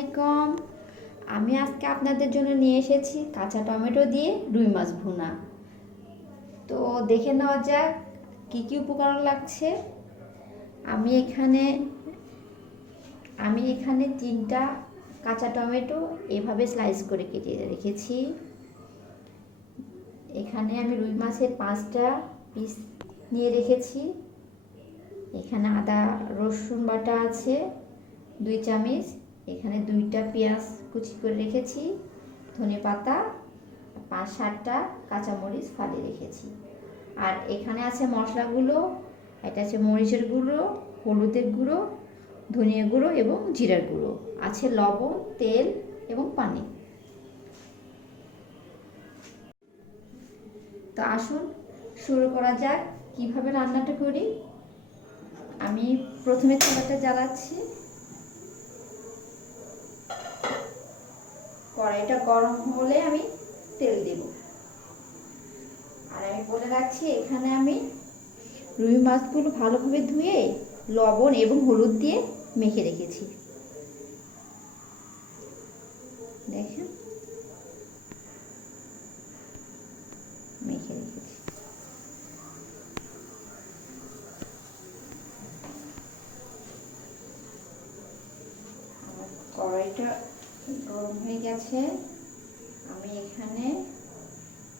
আলাইকুম। আমি আজকে আপনাদের জন্য নিয়ে এসেছি কাঁচা টমেটো দিয়ে রুই মাছ ভুনা। তো দেখে নেওয়া যাক কী কী উপকরণ লাগছে। আমি এখানে 3টা কাঁচা টমেটো এভাবে স্লাইস করে কেটে রেখেছি। এখানে আমি রুই মাছের 5টা পিস নিয়ে রেখেছি। এখানে আদা রসুন বাটা আছে 2 চামচ। এখানে 2টা পেঁয়াজ কুচি করে রেখেছি, ধনেপাতা, 5-7টা কাঁচামরিচ ফালিয়ে রেখেছি। আর এখানে আছে মশলাগুলো। এটা আছে মরিচের গুঁড়ো, হলুদের গুঁড়ো, ধনিয়া গুঁড়ো এবং জিরার গুঁড়ো, আছে লবণ, তেল এবং পানি। তো আসুন শুরু করা যাক কিভাবে রান্নাটা করি। আমি প্রথমে চুলাটা জ্বালাচ্ছি। কড়াইটা গরম হলে আমি তেল দেব। আর আমি বলে রাখছি, এখানে আমি রুই মাছগুলো ভালোভাবে ধুয়ে লবণ এবং হলুদ দিয়ে মেখে রেখেছি। দেখেন, মেখে রেখেছি। আমার কড়াইটা গরম হয়ে গেছে। আমি এখানে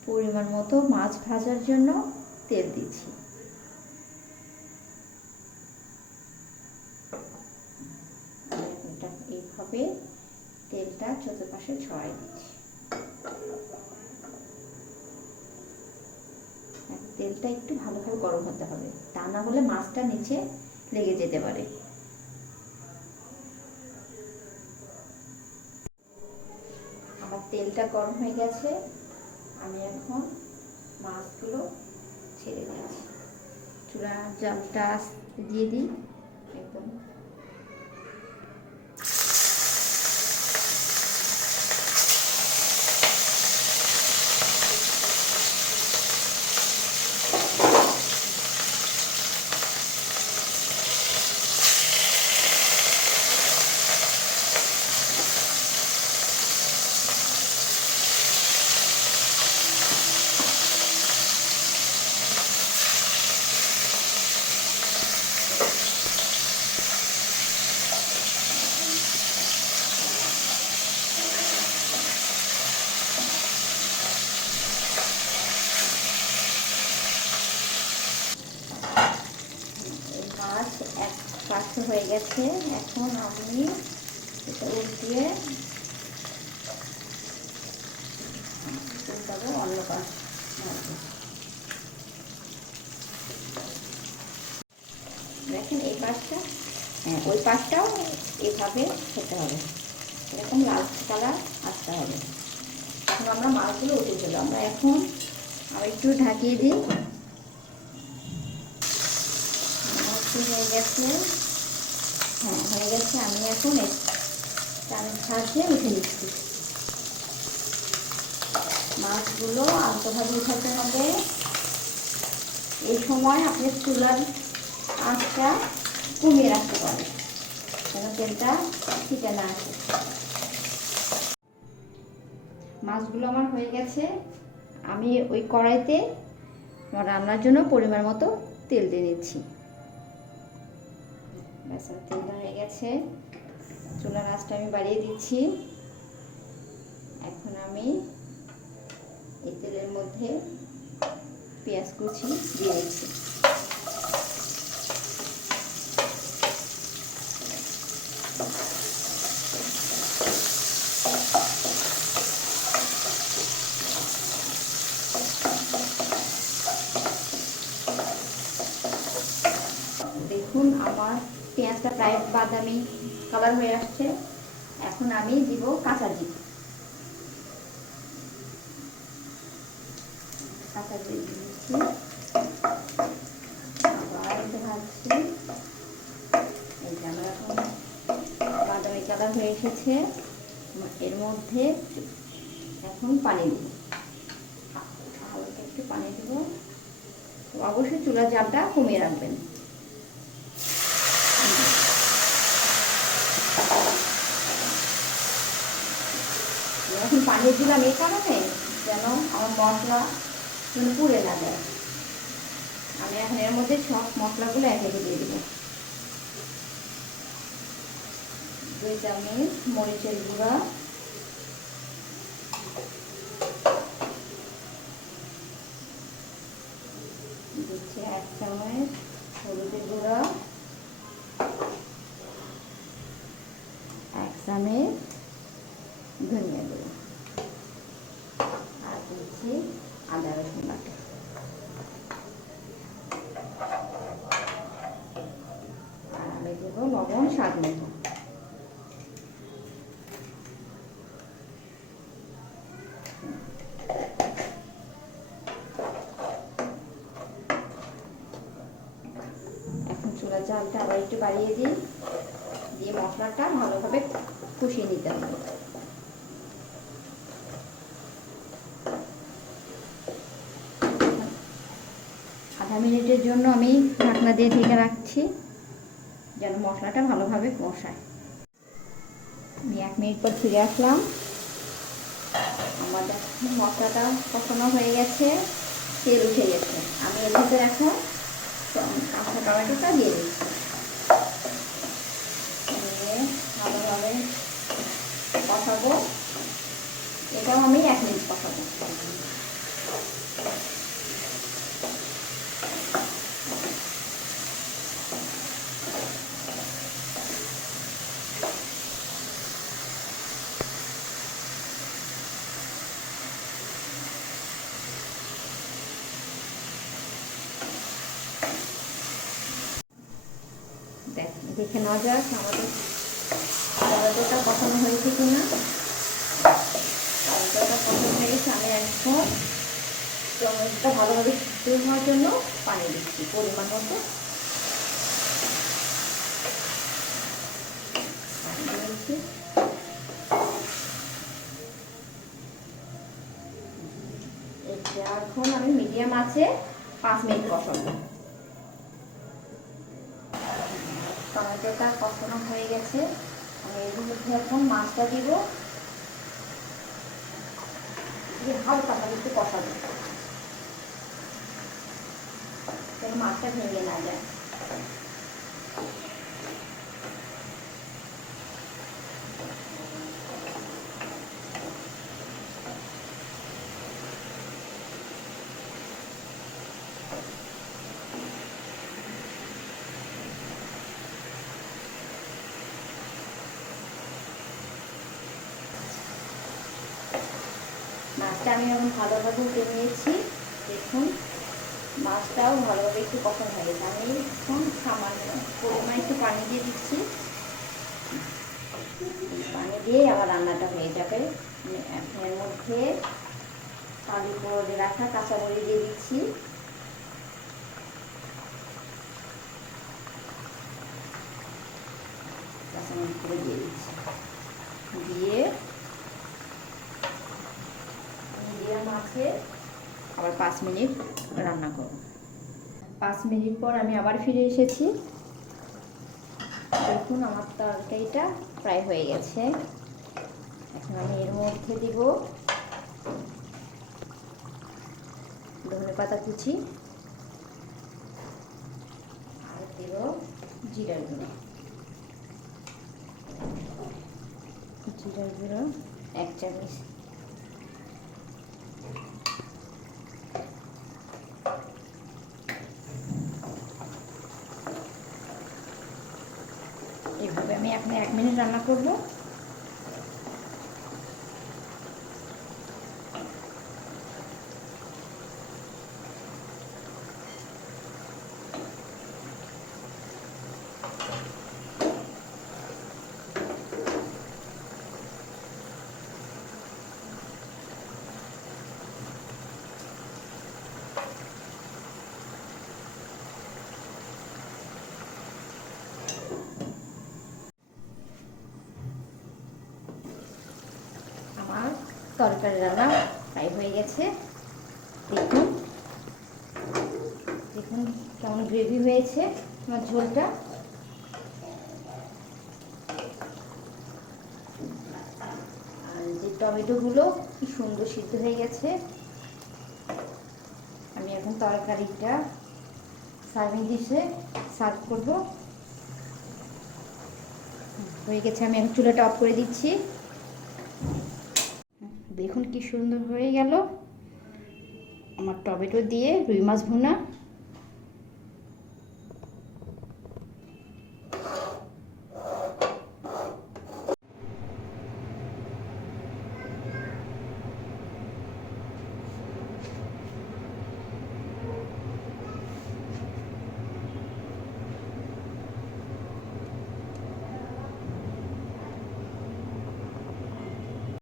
পরিমাণ মতো মাছ ভাজার জন্য তেল দিচ্ছি। এইভাবে তেলটা চতুর্পাশে ছড়াই দিচ্ছি। তেলটা একটু ভালোভাবে গরম হতে হবে, তা না হলে মাছটা নিচে লেগে যেতে পারে। আমার তেলটা গরম হয়ে গেছে। আমি এখন মাছগুলো ছেড়ে দিচ্ছি। চুলা জালটা দিয়ে দিই একদম। এক পাশে হয়ে গেছে। এখন আমি এটা উল্টিয়ে উল্টাবো অন্য পাশ। দেখেন এই পাশটা, ওই পাশটাও এভাবে হতে হবে, এরকম লাল কালার আসতে হবে। এখন আমরা মাছগুলো উঠে চলো। আমরা এখন একটু ঢাকিয়ে দিই। হয়ে গেছে, হয়ে গেছে। আমি এখন চামচ সাহায্যে উঠে নিচ্ছি। মাছগুলো আলতোভাবে উঠাতে হবে। এই সময় আপনি চুলার আঁচটা কমিয়ে রাখতে পারেন, যেন তেলটা ছিটে না আসে। মাছগুলো আমার হয়ে গেছে। আমি ওই কড়াইতে আমার রান্নার জন্য পরিমাণ মতো তেল দিয়ে নিচ্ছি। তেলটা হয়ে গেছে। চুলার আঁচটা আমি বাড়িয়ে দিচ্ছি। এখন আমি এই তেলের মধ্যে পেঁয়াজ কুচি দিয়ে দিচ্ছি। দেখুন, আমার পেঁয়াজটা প্রায় বাদামি কালার হয়ে আসছে। এখন আমি দিব কাঁচা জিরে। কাঁচা জিরে দিচ্ছি, আবার ভাজছি। এই যে আমার এখন বাদামি কালার হয়ে এসেছে। এর মধ্যে এখন পানি দিব, হালকা একটু পানি দিব। তো অবশ্যই চুলার জালটা কমিয়ে রাখবেন। এখন পানি দিলাম এই কারণে যেন আমার মশলা যেন পুড়ে না যায়। আমি এখন এর মধ্যে সব মশলাগুলো একে দিয়ে দেবো। 2 চামচ মরিচের গুঁড়া, দিচ্ছি 1 চামচ হলুদের গুঁড়া, 1 চামচ ধনিয়া গুঁড়ো, আর দিচ্ছি আদা রসুন বাটা। আর আমি দেবো লবণ স্বাদ মতো। এখন চুলা জালটা আবার একটু বাড়িয়ে দিই, দিয়ে মশলাটা ভালোভাবে কষিয়ে নিতে হবে। আধা মিনিটের জন্য আমি ঢাকনা দিয়ে ঢেকে রাখছি যেন মশলাটা ভালোভাবে কষায়। আমি 1 মিনিট পর ফিরে আসলাম। আমাদের মশলাটা কষানো হয়ে গেছে, তেল উঠে গেছে। আমি এর ভিতরে এখন কাঁচা টমেটোটা দিয়ে দিচ্ছি, দিয়ে ভালোভাবে কষাবো। এটাও আমি 1 মিনিট কষাবো। দেখে নেওয়া যাক আমাদের টমেটোটা কষানো হয়েছে কিনা। টমেটোটা কষানো হয়ে গেছে। আমি এখন টমেটোটা ভালোভাবে সিদ্ধ হওয়ার জন্য পানি দিচ্ছি পরিমাণ মতো। এখন আমি মিডিয়াম আছে 5 মিনিট কষাবো। টমেটোটা কষানো হয়ে গেছে। আমি এর মধ্যে এখন মাছটা দিব, দিয়ে হালকা একটু কষাবো যেন মাছটা ভেঙে না যায়। মাছটা আমি এখন ভালোভাবে উঠে নিয়েছি। দেখুন মাছটাও ভালোভাবে একটু কষানো হয়ে গেছে। আমি এখন সামান্য পরিমাণ একটু পানি দিয়ে দিচ্ছি। পানি দিয়ে আবার রান্নাটা হয়ে যাবে। এর মধ্যে আলু করে রাখা কাঁচামরিচ দিয়ে দিচ্ছি, কাঁচামরিচ করে দিয়ে দিচ্ছি, দিয়ে মিডিয়াম আছে আবার 5 মিনিট রান্না করব। 5 মিনিট পর আমি আবার ফিরে এসেছি। দেখুন আমার তরকারিটা প্রায় হয়ে গেছে। এখন আমি এর মধ্যে দিব ধনেপাতা কুচি, আর দেব জিরার গুঁড়ো। 1 চামচ, এইভাবে আমি এখন 1 মিনিট রান্না করব। তরকারি রান্না প্রায় হয়ে গেছে। দেখুন দেখুন কেমন গ্রেভি হয়েছে আমার ঝোলটা। আর যে টমেটোগুলো কি সুন্দর সিদ্ধ হয়ে গেছে। আমি এখন তরকারিটা সার্ভিং ডিশে সার্ভ করব। হয়ে গেছে, আমি এখন চুলাটা অফ করে দিচ্ছি। দেখুন কি সুন্দর হয়ে গেল আমার টমেটো দিয়ে রুই মাছ ভুনা।